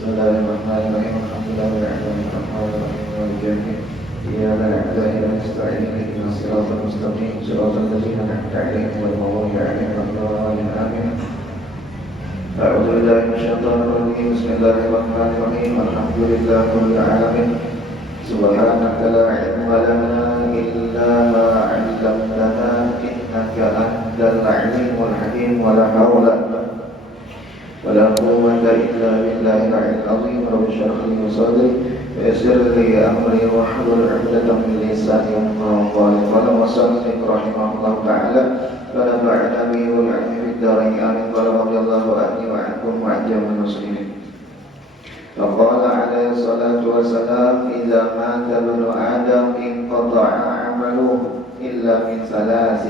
Bismillahirrahmanirrahim. Alhamdulillahirabbil alamin. Wal-jannah. Iyyaka na'budu wa iyyaka nasta'in. Ihdinas siratal mustaqim. Siratal ladzina an'amta 'alaihim ghairil maghdubi 'alaihim waladdallin. Amin. A'udzu billahi minasyaitonir rajim. Bismillahirrahmanirrahim. Alhamdulillahirabbil alamin. Subhanaka la 'ilma lana illa ma 'allamtana innaka antal 'alimul hakim. Wa la haula ولا قوة إلا بالله العلي العظيم. رب اشرح لي صدري ويسر لي أمري واحلل عقدة من لساني يفقهوا قولي. قال المصنف رحمه الله تعالى ونفعنا به والعلم في الدارين آمين. قال رضي الله عني وعنكم وعن جميع المسلمين. فقال عليه الصلاة والسلام إذا مات ابن آدم انقطع عمله إلا من ثلاث.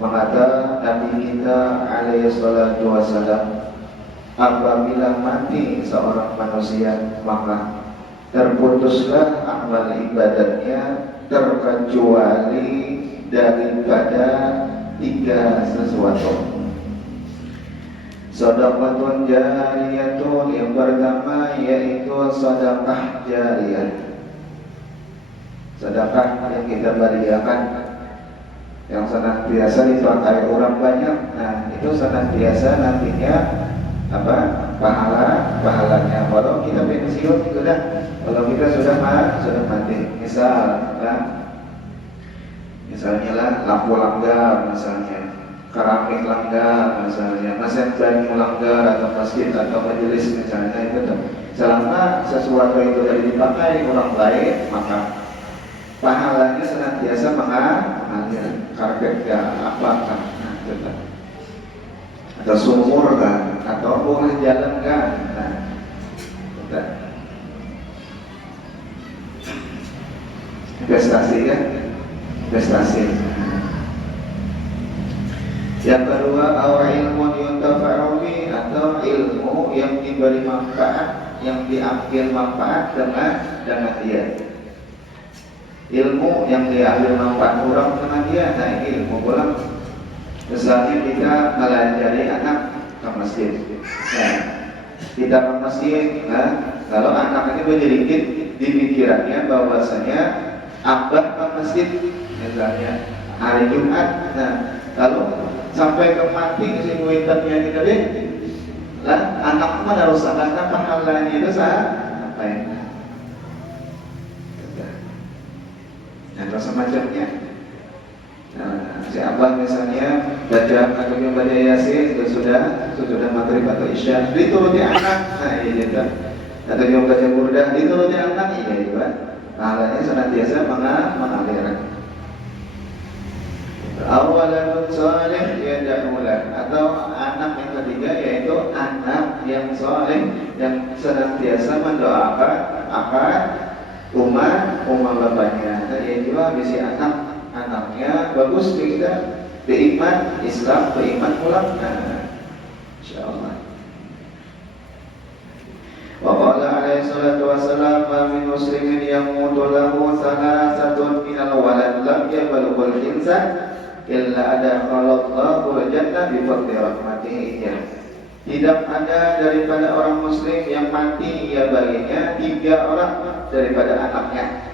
Mengata Nabi kita alaihi salatu wassalam, apabila mati seorang manusia maka terputuslah amal ibadatnya terkecuali daripada tiga sesuatu. Sedekahun jariyatun, yang pertama yaitu sedekah jariyah, sedekah yang kita beriakan, yang senantiasa dipakai orang banyak. Nah, itu senantiasa nantinya pahalanya walau kita pensiun sudah, kalau kita sudah mati. Misalnya lah lampu langgar, misalnya keramik langgar, misalnya mesin banyu langgar, atau masjid atau majelis misalnya, itu selama sesuatu itu dari dipakai orang lain maka pahalanya senantiasa mengalir. Karpet apakah atau sumur kan, atau rumah jalan kan. Investasi kan, investasi. Yang kedua, aw ilmu yuntafa'u bi, atau ilmu yang diberi manfaat, yang diambil manfaat dengan dia. Ilmu yang diambil manfaat orang dengan dia, nah ini ilmu pulang. Misalnya kita melajari anak ke masjid, nah, kita ke masjid, nah, kalau anak ini berjedikit di pikirannya bahwasanya abah ke masjid, misalnya hari Jumat, nah, kalau sampai ke mati si muitannya kita deh, lah anak mana rusakan pahalanya itu apa ya? Dan semacamnya. Nah, si abah misalnya baca atau baca yasin itu sudah maghrib atau isya, dituruti anak, nah iya juga. Atau yang baca burdah dituruti anak, iya juga. Pahalanya senantiasa mengalir. Awalan saleh yad'ulah, atau anak yang ketiga yaitu anak yang saleh yang senantiasa mendoakan akan umat bapaknya. Jadi juga bisi anaknya bagus kita beriman Islam, beriman pulang. Nah, insyaallah. Wa qala alaihi salatu wassalam min muslimin yamutu lahu salasatun minal walad lam yablughul insan illa adkhalallahu al-jannah bi fadli rahmatihi. Tidak ada daripada orang muslim yang mati ia baginya tiga orang daripada anaknya.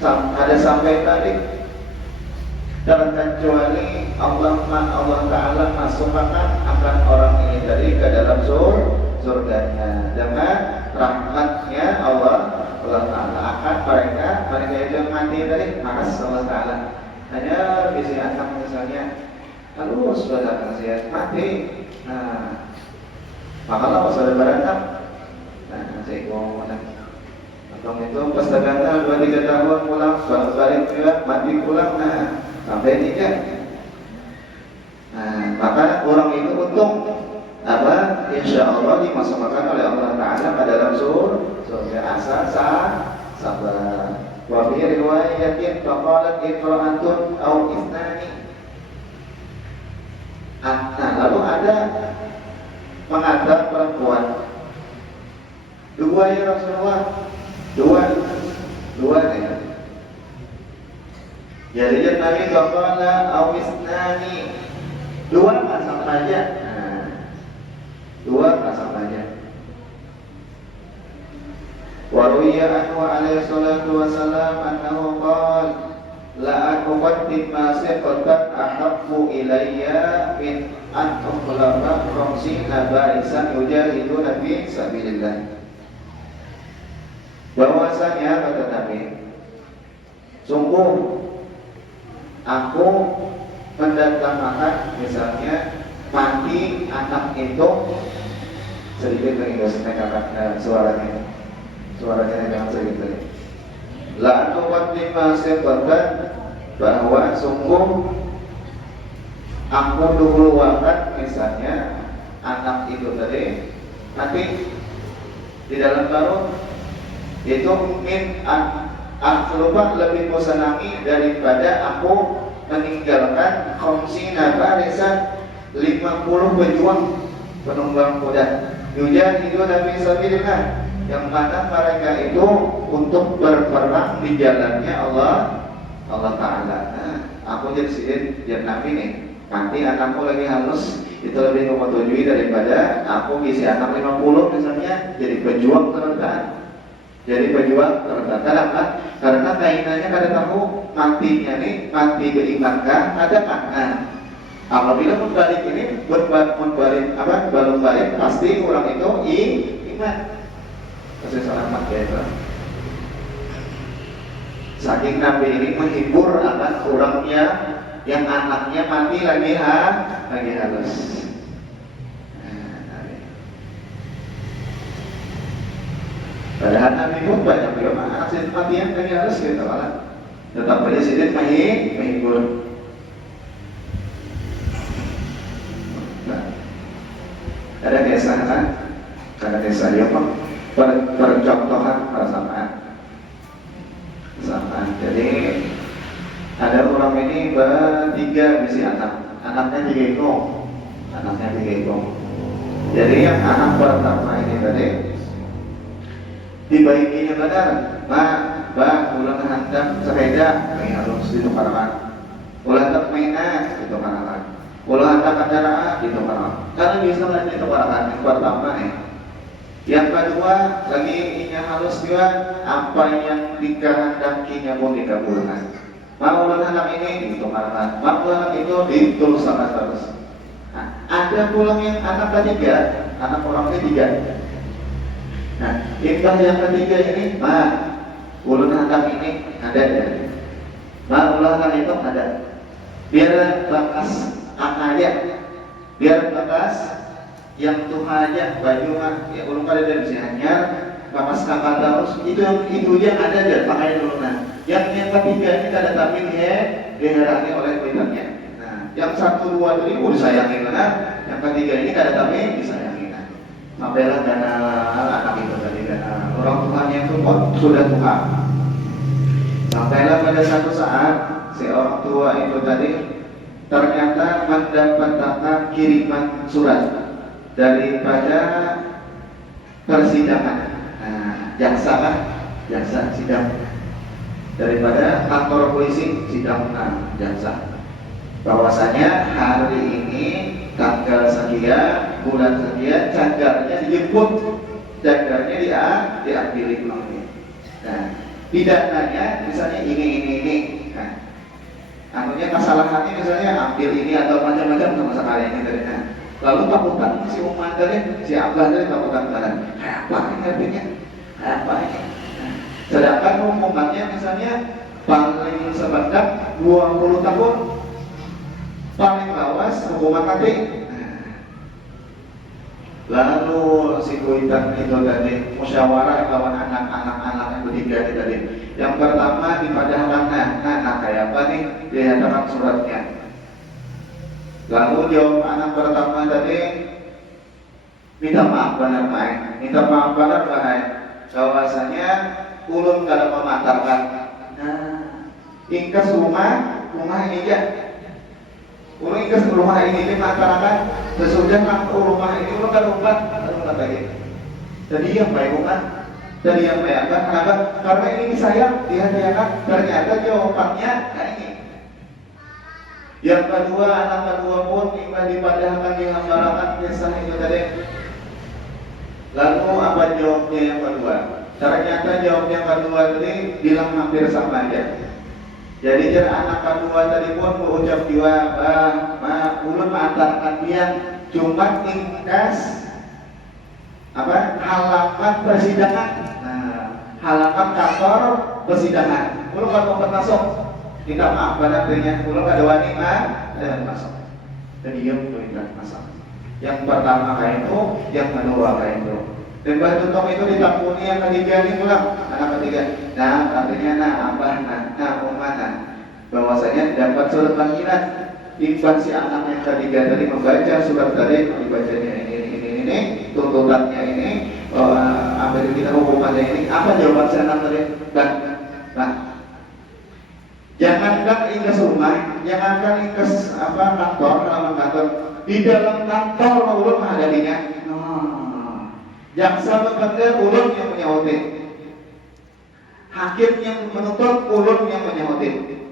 Ada sampai tadi, terkecuali Allah Ta'ala masukkan akan orang ini tadi ke dalam surganya dengan rahmatnya. Allah Ta'ala akan mereka yang mati tadi, maka Allah Ta'ala hanya bisi anak misalnya, kalau sudah kasihan mati, nah maka Allah sudah berantem. Nah, saya ngomong atau itu pas tanggal 2-3 tahun pulang, balik juga mati pulang, nah sampai 3. Nah, maka orang itu untung insya Allah dimasukkan oleh Allah Ta'ala ke dalam surga asal sabar. Wa bi riwayatin faqalat imra'atun aw ithnani. Nah, lalu ada mengatakan perempuan, dua ya Rasulullah, dua ya. Jadi Nabi faqala aw ithnani, dua sama aja. Nah, dua sama aja. anhu alaihi salatu wasalam annahu qala la uqaddim ma siqatan ahabbu ilayya min an ukhlaqa khamsina barisan yujahiduna fi sabilillah. Bahwasanya kata Nabi, sungguh aku mendatangkan misalnya mati anak itu sedikit lagi guys, naikkan suaranya jangan sedikit lagi. La tuqaddim ma siqatan, bahwa sungguh aku duluakan misalnya anak itu tadi mati di dalam karung itu mungkin lupa lebih kusenangi daripada aku meninggalkan khamsina barisan 50 pejuang penunggang kuda yujahiduna fi sabilillah, yang mana mereka itu untuk berperang di jalannya Allah Ta'ala. Nah, aku jadi sidin jadi nabi nih, nanti anakku lagi halus itu lebih memutusui daripada aku ngisi anak 50 misalnya jadi pejuang terdekat. Kenapa? Karena kaitannya kada tahu matinya nih, mati berimankah ada kan? Nah, apabila membalik ini balung balik pasti orang itu iman. Kasih salam mati itu. Saking Nabi ini menghibur akan orangnya yang anaknya mati lagi halus. Padahal Nabi pun banyak bilang anak saya mati yang lagi halus gitu malah. Tetap presiden menghibur. Nah, ada kisah kan? Ada kisah dia apa? Percontohan persamaan. Jadi ada orang ini bertiga misi anaknya tiga ekor. Jadi yang anak pertama ini tadi dibaikinya benar, ulang hantam sepeda, harus ditukarkan. Ulang hantam mainan, ditukarkan. Ulang hantam kendaraan, ditukarkan. Karena bisa lagi ditukarkan yang pertama nih. Yang kedua lagi ini halus juga apa yang dikehendakinya pun dikabulkan. Mau anak ini ditukarkan, mau anak itu ditulsakan terus. Nah, ada pulang yang anak ketiga, anak orang ketiga. Nah, imbah yang ketiga ini, ulun anak ini ada ya. Ulah anak itu ada. Biar bakas akalnya, biar bakas yang tuh aja baju ya ulun kada ada misalnya bakas kakak terus itu yang ada aja pakai dulu. Nah, yang ketiga ini kada tapi diherangi oleh kuitannya. Nah, yang 1, 2 tadi disayangin benar, yang ketiga ini kada tapi disayangin. Sampailah dana anak itu tadi dana orang tuanya itu sudah tua. Sampailah pada satu saat si orang tua itu tadi ternyata mendapatkan kiriman surat daripada persidangan. Nah, jaksa sidang daripada kantor polisi sidang jaksa. Bahwasanya hari ini tanggal sekian, bulan sekian, cagarnya dijemput, cagarnya diambil pulangnya. Nah, pidananya misalnya ini. Nah, anunya kesalahannya misalnya ambil ini atau macam-macam sama sekali ini tadi. Nah, lalu takutan si Umar tadi, si Abah tadi takutan badan. Apa ini artinya? Apa ini? Nah, sedangkan hukumannya misalnya paling sebentar 20 tahun. Paling lawas hukuman mati. Lalu si kuitan itu tadi musyawarah lawan anak-anak yang bertiga tadi. Yang pertama dipadahkan nah kayak apa nih dihadapan suratnya. Lalu jawab anak pertama tadi minta maaf benar baik. Bahwasanya ulun kalau mematarkan. Nah, ingkas rumah ini aja. Ulun ke rumah ini masyarakat sesudah rumah ini ulun kan rumah lagi. Jadi yang baik rumah, jadi yang baik kan kenapa? Karena ini saya dihadiahkan. Ternyata jawabannya kayak ini. Yang kedua anak kedua pun imbah dipadahkan dihambarakan kisah itu tadi. Lalu apa jawabnya yang kedua? Ternyata jawab yang kedua tadi bilang hampir sama aja. Jadi anak kedua tadi pun mengucap jiwa ulun mengantarkan dia cuma ingkas halaman persidangan. Nah, halaman kantor persidangan. Ulun kan mau masuk. Kita maaf artinya ulun ada wanita ada masuk. Dan dia tidak masuk. Yang pertama kayak itu, yang kedua kayak itu. Dan batu tong itu ditampuni yang ketiga ini pulang anak ketiga. Nah artinya bahwasanya dapat surat panggilan. Imbang si anak yang ketiga tadi membaca surat tadi, dibacanya ini tuntutannya ini, apa itu kita hukumannya ini, apa jawaban si anak tadi? Jangankan ingkes rumah, jangankan ingkes kantor, halaman kantor, di dalam kantor ulun menghadapinya. Jaksa bekerja ulun yang menyautin, hakim yang menuntut ulun yang menyautin.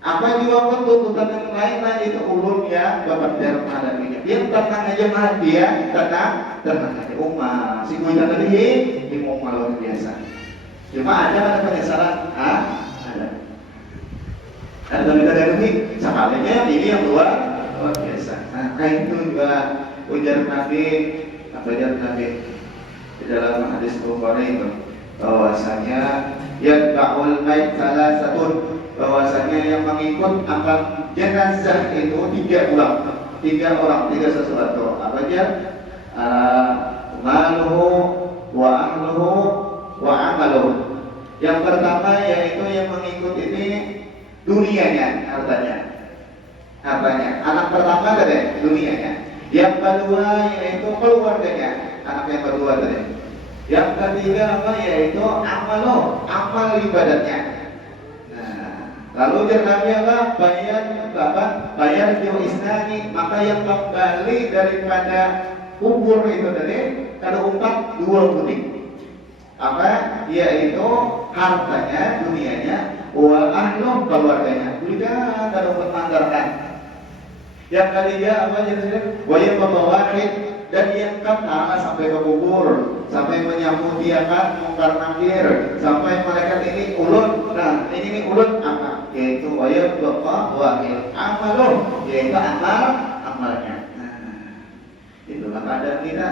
Apa juga pun tuntutan yang lain itu ulun yang bekerja menghadapinya. Dia tenang aja mah dia tenang aja. Si kuita tadi mau luar biasa. Cuma ada penyesalan, ada. Ada kita dari sekalinya ini yang luar biasa. Nah kayak itu juga ujar Nabi di dalam hadis Bukhari itu bahwasanya yatba'ul mayt salah satu, bahwasanya yang mengikut akan jenazah itu tiga orang sesuatu apa aja, maluhu wa ahluhu wa amaluhu. Yang pertama yaitu yang mengikut ini dunianya, hartanya. Anak pertama tadi dunianya. Yang kedua yaitu keluarganya, anak yang kedua tadi. Yang ketiga yaitu amal ibadatnya. Nah, lalu Nabi bayar jiwa isnani, maka yang kembali daripada kubur itu tadi kada umpat dua butik. Yaitu hartanya, dunianya, wa ahlu keluarganya. Tidak kada umpat manggarkan. Yang ketiga wajib wahid, dan yang kata sampai ke kubur, sampai menyambut dia mungkar nakir, sampai malaikat ini ulun. Nah ini ulun apa? Yaitu wajib wahid amaluh, yaitu amalnya. Itulah keadaan kita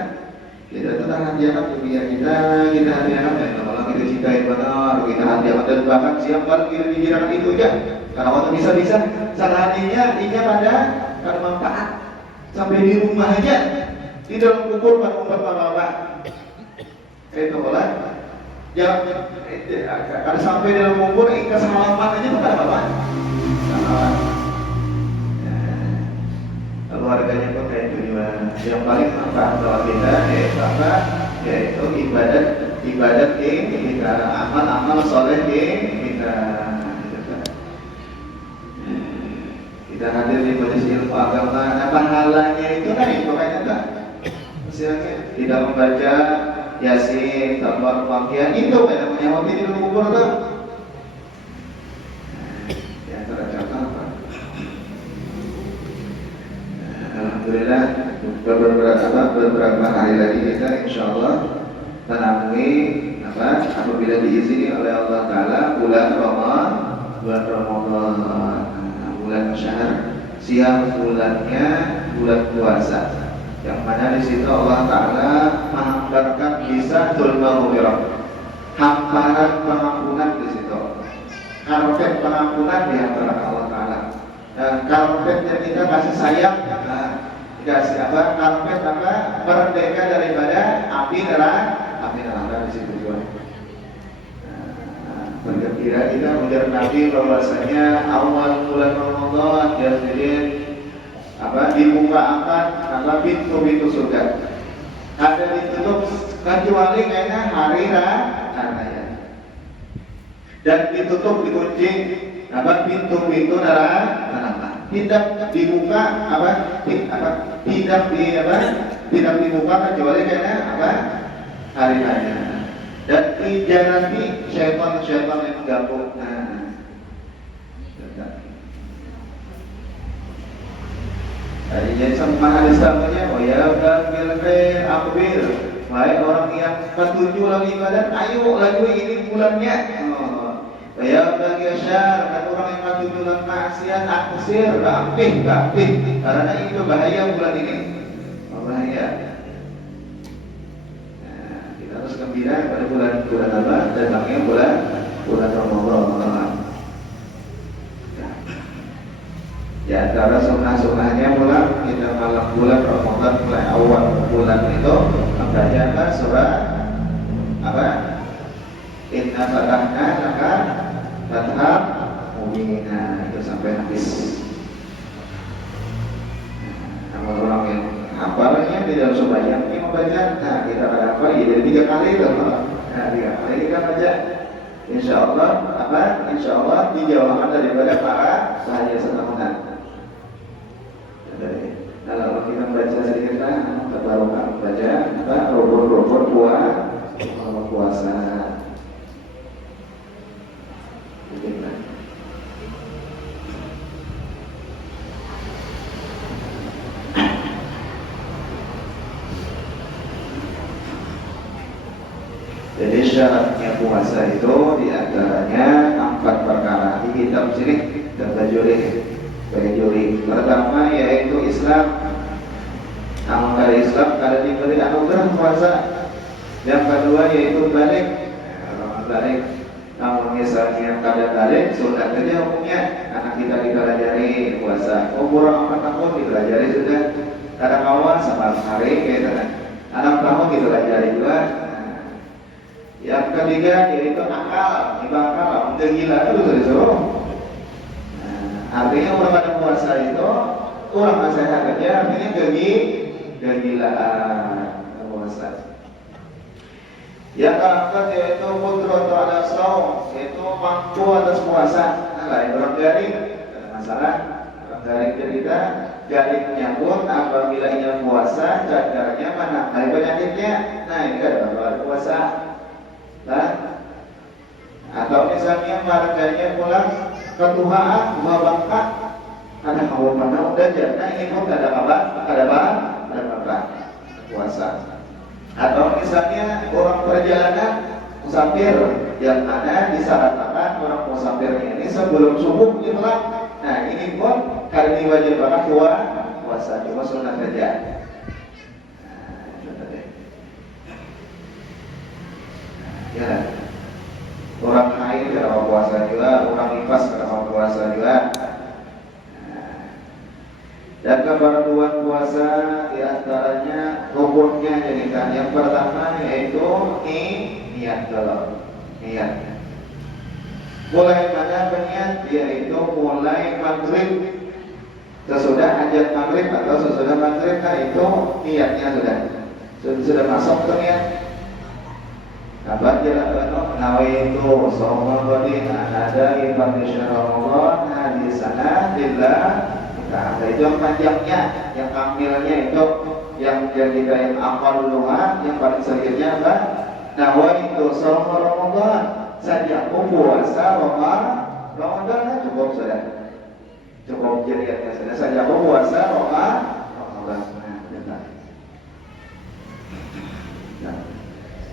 itu hati-hati dunia kita hati-hati. Kalau kita cintai benar, kita hati-hati, dan bahkan siap baru kita pikiran itu aja. Karena waktu bisa-bisa seharinya pada manfaat sampai di rumah aja, di dalam kubur pada apa itu lah. Kalau sampai di dalam kubur ikhlas halaman aja bukan apa-apa. Keluarganya pun kayak itu juga. Yang paling manfaat bagi kita yaitu ibadat kita, amal soleh kita hadir di majelis ilmu agama. Pahalanya itu makanya tak misalnya tidak membaca Yasin, Tabar, Waqiah, itu namanya hobi di dalam kubur tuh. Ya tercatat apa? Alhamdulillah beberapa hari lagi kita insyaallah menamui apabila diizini oleh Allah Taala bulan Ramadan, bulan syahr, siang bulannya bulan puasa, yang mana di situ Allah Taala menghamparkan kisah maghfirah, hamparan pengampunan di situ, karpet pengampunan di antara Allah Taala. Dan karpet yang kita kasih sayang, kasih karpet merdeka daripada api neraka di situ juga. Bergembira kita mengejar Nabi bahwasanya awal bulan Ramadan dibuka akan pintu surga. Ada ditutup kecuali kayaknya hari raya. Dan ditutup dikunci pintu neraka. Tidak dibuka tidak dibuka kecuali kayaknya hari raya. Dan dijarati syaitan yang menggabung. Jadi sama hadis tamanya, ya gambil khair akbil, wahai orang yang ketujuh lagi ibadat, ayo lagi ini bulannya. Ya bagi syar, dan orang yang ketujuh lagi maksiat, aksir, kapih. Karena itu bahaya bulan ini, bahaya. Nah, kita harus gembira pada bulan apa? Datangnya bulan Ramadan. Di antara sunnah-sunnahnya pula kita malam bulan Ramadan mulai awal bulan itu membaca surah apa? Inna fatahna laka fathah mubina, itu sampai habis. Namun orang yang hafalnya tidak usah banyak yang membaca. Nah, kita akan hafal jadi 3 kali itu. Nah, 3 kali kita baca. Insya Allah dijauhkan daripada para bahaya setahunan. Kalau kita baca sedikit lah, baru baca apa robot puasa. Begitulah. Jadi syaratnya puasa itu diantaranya 4 perkara di kitab sini dan tajuri. Pertama yaitu Islam. Namun dari Islam kada diberi anugerah puasa. Yang kedua yaitu balik. Namun misalnya kada balik, sudah saja hukumnya anak kita dipelajari puasa. Umur 4 tahun dipelajari sudah. Kadang kawan sama hari kayak gitu. 6 tahun dipelajari juga. Yang ketiga yaitu akal, udah gila itu disuruh. Artinya orang pada puasa itu orang nasihat aja, artinya kegilaan puasa. Yang keempat yaitu qudratu ala shaum, yaitu mampu atas puasa. Nah, lain orang garing, ada masalah. Orang garing cerita, garingnya pun apabila ia puasa, cakarnya mana? Ada penyakitnya. Nah, ini kan ada puasa. Nah, atau misalnya marganya pulang ketuhaan dua bangka ada hawa mana udah nah ini pun ada apa puasa. Atau misalnya orang perjalanan musafir yang ada disyaratkan orang musafirnya ini sebelum subuh pulang. Nah ini pun karena wajib banget puasa, cuma sunnah saja. Ya, orang haid kada mau puasa juga, orang nifas kada mau puasa juga. Dan keperluan puasa diantaranya rukunnya jadikan yang pertama yaitu niat dulu. Niat. Mulai mana berniat? Yaitu mulai maghrib. Sesudah hajat maghrib atau sesudah maghrib, nah itu niatnya sudah masuk ke niat. Apa jalan nawaitu shawman ada ibadah Ramadan di sana lillah. Nah, itu yang panjangnya, yang kamilnya itu yang kita yang akal luha, yang paling sedikitnya apa? Nawaitu shawman Ramadan. Saja puasa Ramadan cukup sudah. Cukup jadinya sudah. Saja puasa Ramadan.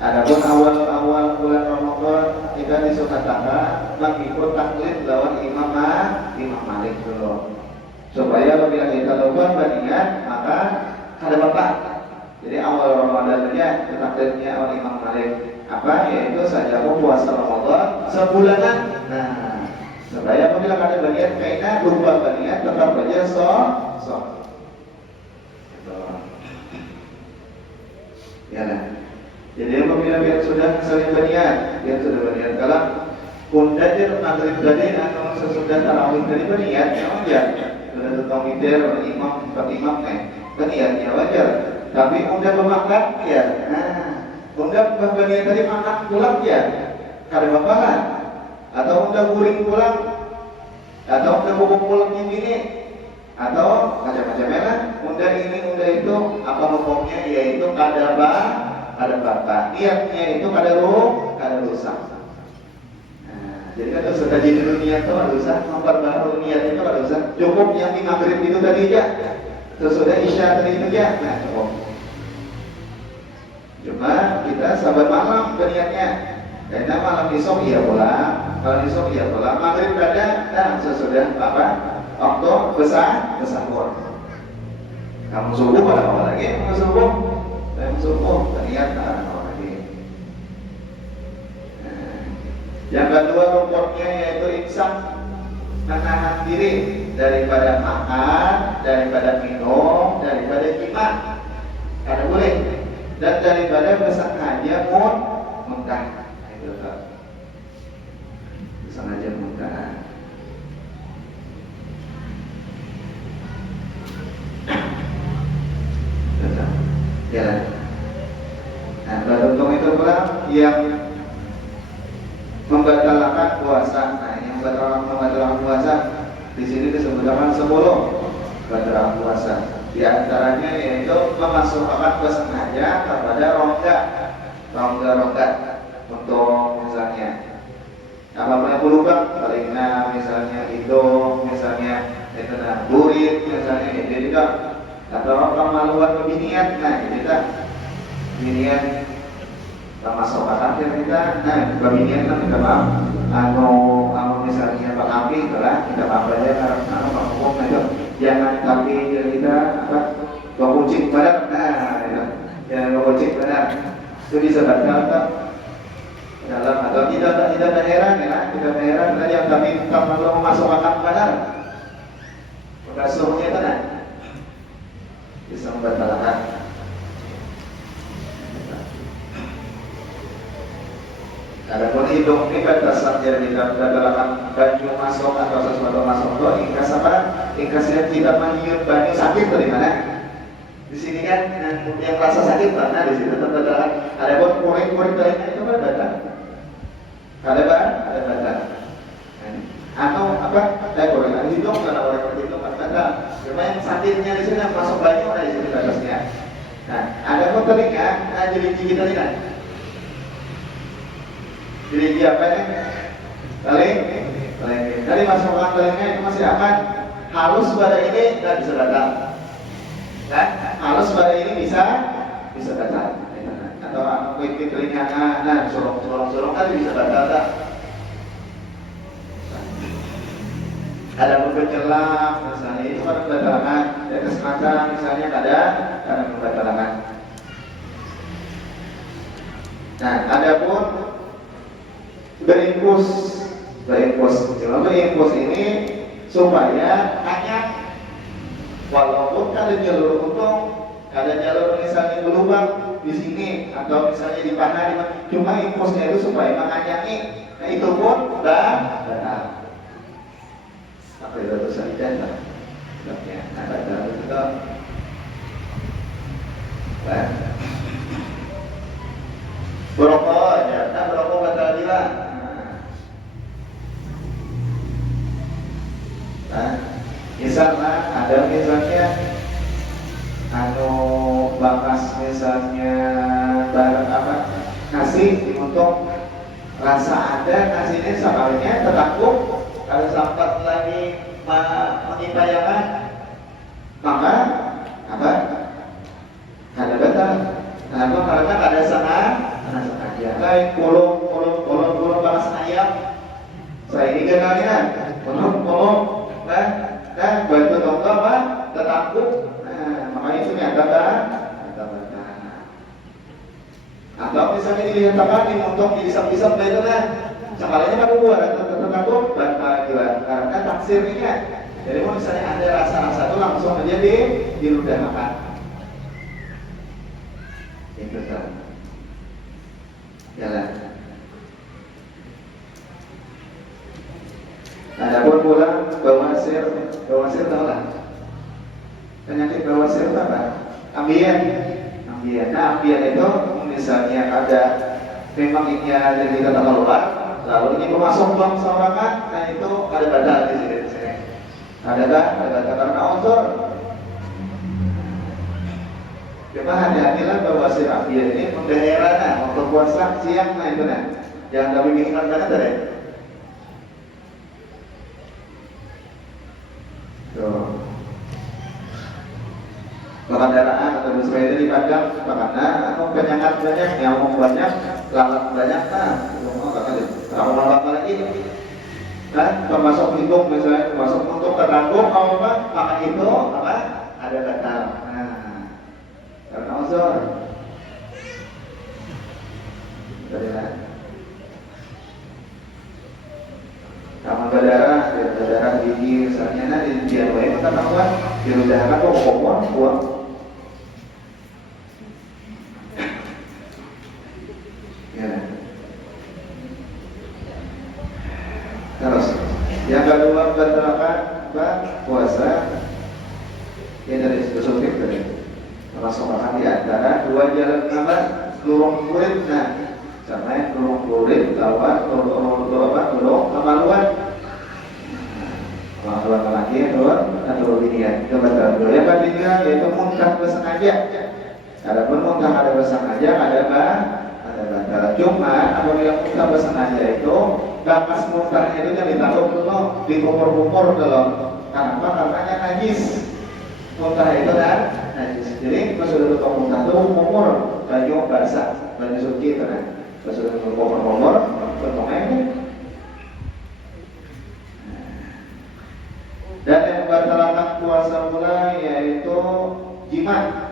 Adapun awal bulan Ramadan kita disukatakan mengikut taklid lawan Imam Malik dulu. Supaya apabila kita lupa berniat maka ada bapak. Jadi awal Ramadan saja taklidnya oleh Imam Malik apa? Yaitu saja puasa Ramadan sebulanan. Nah, supaya apabila ada berniat kaitan lupa berniat tetap saja sok. Ya lah. Jadi apabila dia sudah sering berniat, kalau pundajer maghrib tadi atau sesudah tarawih tadi berniat, ya wajar. Sudah tetap mitir imam berniatnya wajar. Tapi udah memakan ya, udah berniat tadi makan pulang ya, kada bakalan. Atau udah guring pulang, atau udah bubuk pulang ini, atau macam-macam lah. Udah ini, udah itu, apa hukumnya? Yaitu kada ada bapak, niatnya itu kada rusak. Nah, jadi kan sudah jadi niat itu kada rusak, memperbaharui niat itu kada rusak. Cukup yang di maghrib itu tadi aja, sesudah isya tadi itu aja, nah cukup. Cuma kita kita sahabat malam berniatnya. Karena malam besok iya pulang, malam besok iya pulang. Maghrib ada, nah sesudah apa? Waktu besar sahur. Kamu subuh pada awal lagi, kamu subuh berniat awal lagi. Yang kedua rukunnya yaitu imsak, menahan diri daripada makan, daripada minum, daripada jima, kada boleh, dan daripada bersengaja muntah. Itu bersengaja muntah. Jalan. Nah, beruntung itu pula yang membatalkan puasa. Nah, yang membatalkan puasa di sini disebutkan 10 membatalkan puasa. Di antaranya yaitu memasukkan bersengaja kepada rongga untuk misalnya apa lubang telinga, misalnya hidung, misalnya itu burit, misalnya itu juga. Atau kemaluan kebinian, nah kita binian masuk akhir kita, nah kebinian kan kita maaf, anu misalnya Pak Api itulah kita maaf aja karena Pak Hukum itu jangan tapi kita apa kucing badan, nah itu jangan kucing badan itu bisa batal tak dalam atau tidak heran ya, tidak heran tadi yang kami kalau memasukkan badan mengasuhnya kan bisa membatalkan. Adapun hidung ini batasan yang tidak membatalkan banyu masuk atau sesuatu masuk itu ingkas apa? Ingkas yang tidak menyium banyu sakit dari mana? Di sini kan yang rasa sakit karena di situ terbatalkan. Adapun kuring telinga itu batal. Ada batal. Atau apa? Kuring hidung kalau orang hidung batal. Cuma yang sakitnya di sini masuk banyu ada di situ batasnya. Nah, ada pun telinga, jadi gigi telinga. Jadi apa ini? Teling. Tadi masukkan telinga itu masih aman. Halus pada ini tidak bisa batal. Kan? Halus pada ini bisa batal. Atau kuit telinga, nah sorong tadi bisa batal tak? Ada mempercelah, misalnya itu kan membatalkan. Di atas mata misalnya ada karena membatalkan. Nah, ada pun berinfus. Cuma berinfus ini supaya hanya walaupun ada jalur untung, ada jalur misalnya berlubang di sini atau misalnya di panah, cuma infusnya itu supaya menganyangi. Nah itu pun benar. Apa itu saja lah. Nah, batal itu kan. Berokok ya, berokok batal juga. Misalnya ada misalnya bakas misalnya barang apa nasi untuk rasa ada nasinya sabarnya tertakut kalau sampai lagi mengimpayakan maka apa ada batal. Kenapa? Karena ada sengaja lain kolom bakas ayam saya ini kenalnya kolom kan bantu tongga apa tertakut. Makanya itu nyata atau misalnya dilihat takanin untuk diisap-isap itu kan sekalinya kan buat tertentu bantah juga karena taksirnya. Jadi kalau misalnya ada rasa-rasa itu langsung aja diludah makan itu kan jalan. Adapun pula bawasir tahu lah penyakit bawasir itu apa? Ambien. Nah, ambien itu misalnya ada memang ini ada di kata keluar, lalu ini memasuk dalam seorangan, nah itu ada batal di sini. Ada batal karena unsur. Cuma hati-hatilah bawasir ambien ini daerah untuk puasa siang, nah itu jangan kami inginkan banget tadi. Tuh. kendaraan atau bersepeda di padang karena penyengat banyak, nyamuk banyak, lalat banyak, kalau lagi kan termasuk hidung misalnya, termasuk untuk terganggu kalau apa makan itu apa ada gatal. Karena uzur sama berdarah gigi misalnya, nah di dia lain kan apa dirudahkan kok buang. Ya. Terus yang kedua batalkan puasa ya dari spesifik tadi merasakan di antara dua jalan apa lurung kulit. Nah karena lurung kulit lurung kemaluan laki atau binian itu batal dulu. Yang ketiga yaitu muntah bersengaja. Adapun muntah ada bersengaja ada batal. Cuma apabila muntah bersengaja itu bakas muntahnya itu yang ditaruh dulu di kumur-kumur dalam. Kenapa? Karena najis. Muntah itu kan najis. Jadi pas sudah tutup muntah itu kumur baju basah, baju suci itu kan. Pas sudah tutup kumur, potongnya. Dan yang batalkan puasa pula yaitu jima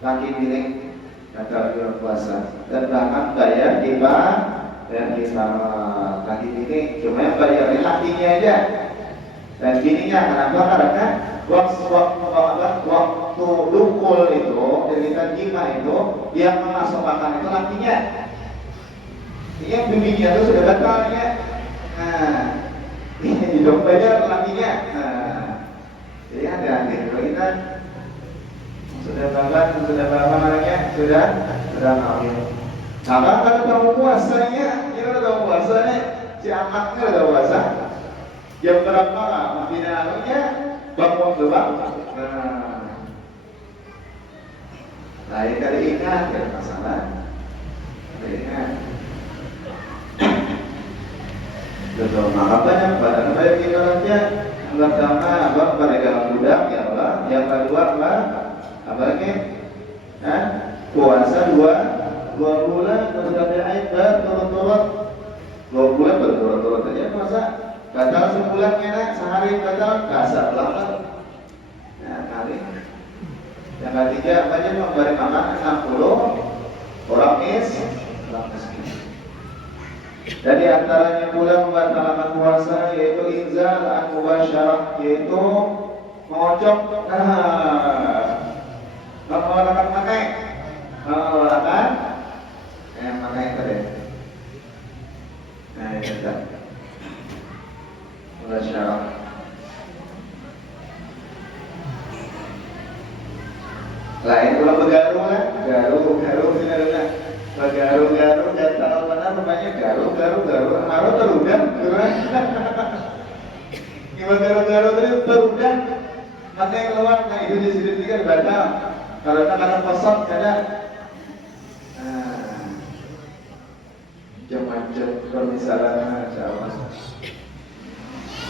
laki bini batal puasa dan bahkan bayar riba dan kita laki bini cuma yang bayar lakinya aja dan bininya. Kenapa? Karena waktu dukul itu cerita jima itu yang memasukkan itu lakinya, yang bininya itu sudah batal ya. Ini dong bayar lakinya. Jadi hati-hati kalau kita sudah kawin. Maka kalau tahu puasanya, kita udah tahu puasanya, si anaknya udah puasa. Jam berapa? Makin anunya bangun gebak. Lain kali ingat, tidak masalah. Ingat. Betul, maka banyak kita aja. Yang pertama apa? Peregangan budak ya Allah. Yang kedua apa lagi? Puasa dua bulan berganti air berturut-turut. 2 bulan berturut-turut aja puasa. Batal sebulan enak, sehari batal kasar banget. Nah, kali. Yang ketiga apa aja memberi makan 60 orang miskin. Dan di antaranya pula membatalkan puasa yaitu inzal al-mubasyarah, yaitu mengocok mengeluarkan makai makai itu deh. Nah itu kan mubasyarah. Lain pula begaru kan, garu tidak. Garu dan tahu mana rupanya garu maru terudang gimana garu terudang maka yang keluar. Nah itu di sini kan batal karena kosong ada jam kalau misalnya jawab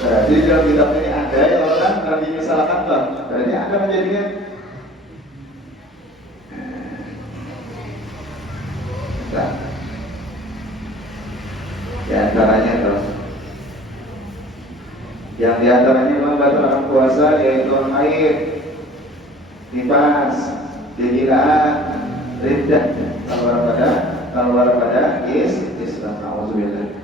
berarti dalam kitab ini ada yang orang kalau dimisalkan berarti ada menjadikan di antaranya terus yang di antaranya membatalkan puasa yaitu haid, nifas, kegilaan, riddah, keluar pada Islam. Alhamdulillah.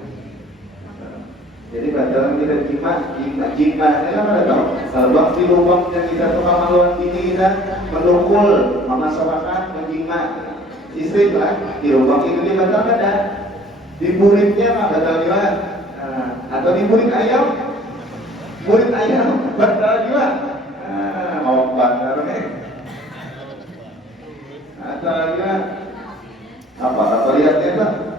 Jadi batal kita jima ini kan ada tahu. Kalau waktu lubang yang kita tukang maluan ini kita mendukul, memasukkan, menjima istri lah di lubang itu dia batal ada. Di muridnya mah batal juga, atau di murid ayam batal juga. Mau batal nih, batal juga. Apa lihatnya tuh?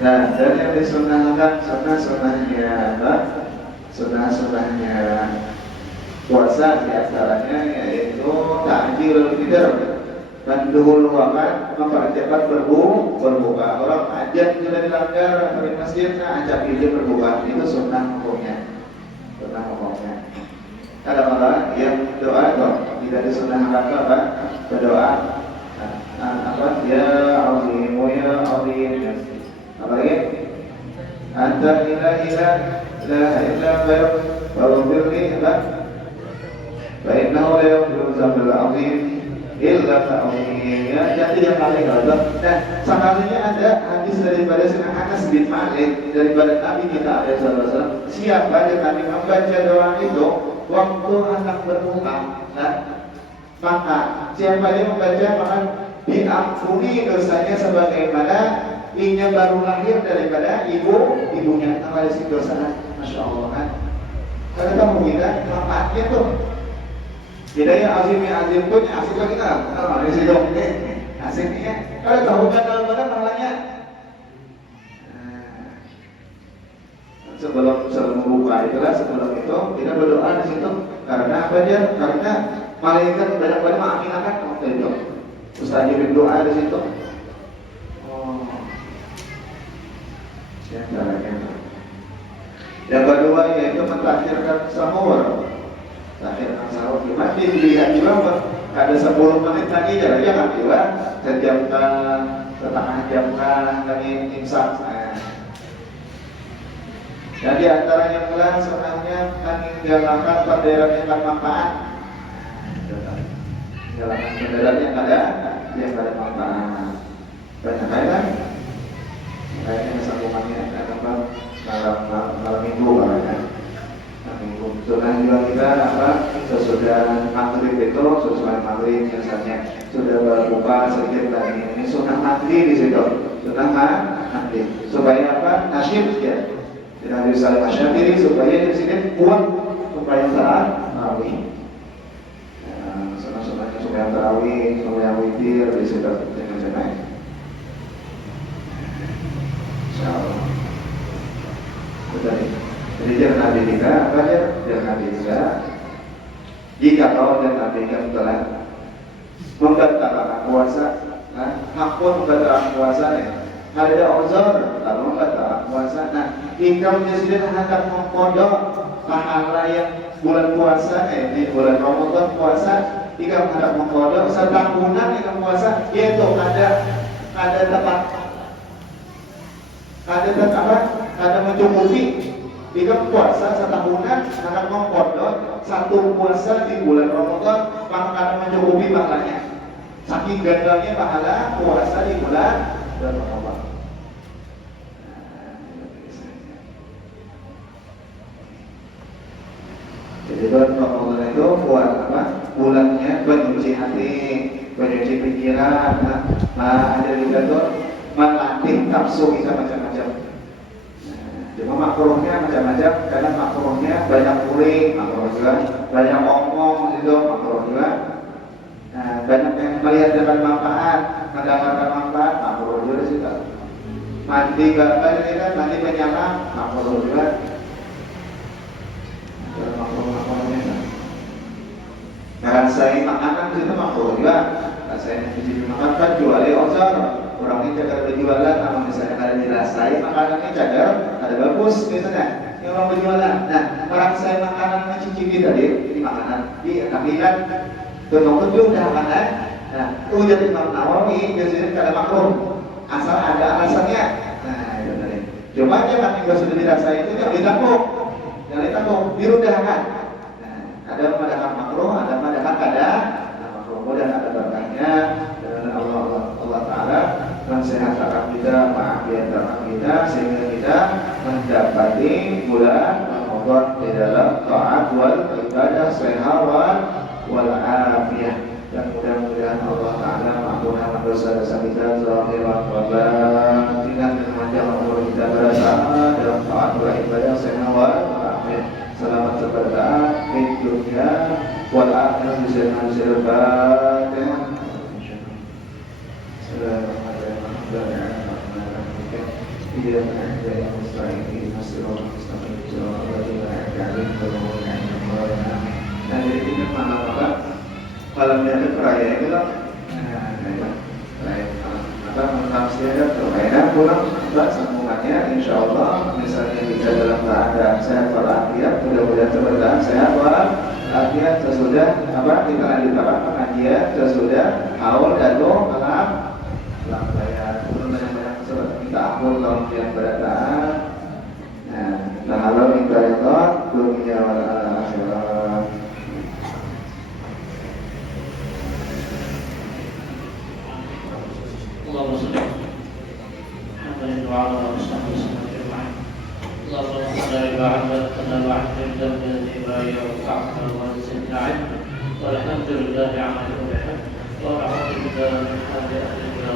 Nah, dan yang disunahkan sunnahnya puasa diantaranya yaitu takjilul fitr, mendahulukan mempercepat berbuka. Orang hajat sudah dilanggar dari masjid, nah ajak dia berbuka. Itu sunnah hukumnya. Sunnah hukumnya. Ada orang yang doa tidak disunahkan apa? Berdoa. Apa? Ya Azim, ya Azim. Apa lagi? Anta ilahi la ilaha illa anta faghfirli apa? Fa innahu la yaghfiru dzambal azim illa ta'zim. Ya, jadi yang paling gampang. Nah, sekalinya ada hadis daripada Sayyidina Anas bin Malik daripada Nabi kita alaihi wasallam. Siapa yang Nabi membaca doa itu waktu anak berbuka, nah, maka siapa yang membaca maka diampuni dosanya sebagaimana ibunya baru lahir daripada ibunya. Nama isi dosa, masya Allah kan. Karena kamu kita manfaatnya tuh. Tidak ya azim pun asik lagi kan. Kalau isi dong asiknya. Kalau tahu kan dalam badan malahnya. Sebelum membuka itulah sebelum itu kita berdoa di situ. Karena apa dia? Karena malaikat banyak mengaminakan waktu itu. Ustaz Jibril doa di situ. Yang kedua yaitu mentakhirkan sahur. Takhirkan sahur gimana? Dilihat juga ada 10 menit lagi jangan juga sejam setengah jam lagi imsak. Jadi antaranya pula sebenarnya meninggalkan kendaraan yang bermanfaat. Meninggalkan kendaraan yang ada manfaat. Banyak kan? Kayaknya sambungannya akan malam minggu kan? Minggu. Sunnah juga kita sesudah maghrib itu sesudah maghrib misalnya sudah berbuka sedikit lagi. Ini sunnah maghrib di situ. Sunnah maghrib. Supaya apa? Nasyid ya. Tidak bisa masyarakat supaya di sini kuat supaya tarawih. Sunnah-sunnahnya supaya tarawih, supaya witir di situ jangan-jangan. Insyaallah. Betul. Jadi jangan nabi kita apa ya? Jangan nabi kita. Jika kau dan nabi kita telah membatalkan puasa, hak pun membatalkan puasa ya. Ada uzur lalu membatalkan puasa. Nah, jika presiden hendak mengkodok pahala yang bulan puasa di bulan Ramadan puasa, jika hendak mengkodok setahunan yang puasa, yaitu ada tempat ada mencukupi. Jika puasa setahunan akan mengkodok satu puasa di bulan Ramadan, maka akan mencukupi pahalanya. Saking gandanya pahala puasa di bulan Ramadan. Jadi bulan Ramadan itu buat apa? Bulannya menyuci hati, menyuci pikiran. Ada juga tuh melatih nafsu kita macam-macam. Cuma makruhnya macam-macam, karena makruhnya banyak kuring, makruh juga, banyak omong gitu, makruh juga. Nah, banyak yang melihat dengan manfaat, mendapatkan manfaat, makruh juga sih. Mandi gak mandi penyalah, makruh juga. Ngerasain makanan itu makruh juga. Rasain mencicipi makan kan jualnya ozor. Orangnya cadar berjualan, kalau misalnya ada dirasain makanannya cadar, ada bagus biasanya. Yang orang berjualan. Nah, orang saya makanan mencicipi tadi di makanan di kamilan, tuh udah makanan. Nah, itu jadi Imam Nawawi biasanya kada makruh. Asal ada alasannya. Nah, itu tadi. Cuma jangan juga sudah dirasain itu jangan ditakut. Jangan ditakut, dirudahkan. Ada mengadakan makruh, ada mengadakan kada makruh. Dan ada berkahnya dan Allah Ta'ala mensehatkan kita, mengafiatkan kita sehingga kita mendapati bulan Ramadan di dalam taat wal ibadah sehat wal afiyah. Dan mudah-mudahan Allah Ta'ala mengampuni dosa-dosa kita zahiran wa batinan dan memanjangkan umur kita bersama dalam taat wal ibadah sehat wal afiyah. Selamat bertaat di dunia wal akhirah bisa Fatihah. Nah, jadi ini malam apa? Malam yang perayaan itu Baik, maka menafsirkan berbeda pulang mbak sambungannya insya Allah misalnya kita dalam keadaan sehat walafiat, mudah-mudahan bertahan sehat walafiat sesudah apa kita lanjutkan pengajian sesudah haul jatuh kelam saya banyak kesempatan kita ampun kalau yang berdatang. Nah, kalau minta itu dunia wal akhirat. اللهم صل محمد وعلى اله وصحبه وسلم اجمعين. اللهم صل على عبادنا وعبد الذنب الذي وقعنا وزدنا علما والحمد لله على كل حال ونعوذ بالله من حال اهلنا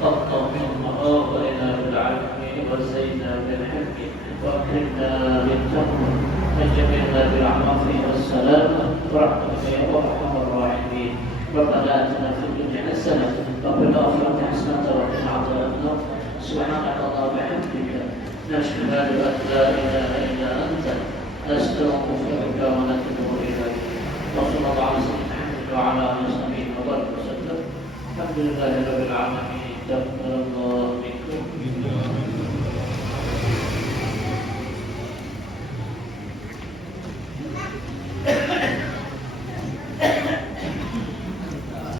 اللهم اغفرنا بالعلم وزينا بالحلم واكرمنا بالتقوى وجملنا بالاعراف والسلام برحمتك يا ارحم الراحمين. ربنا اتنا في الدنيا حسنه وفي الاخره حسنه وقنا عذاب النار. سبحانك اللهم وبحمدك نشهد ان لا اله الا انت نستغفرك ونتوب اليك. وصلى الله على سيدنا محمد وعلى اله وصحبه وبارك وسلم. الحمد لله رب العالمين. تقبل الله منكم.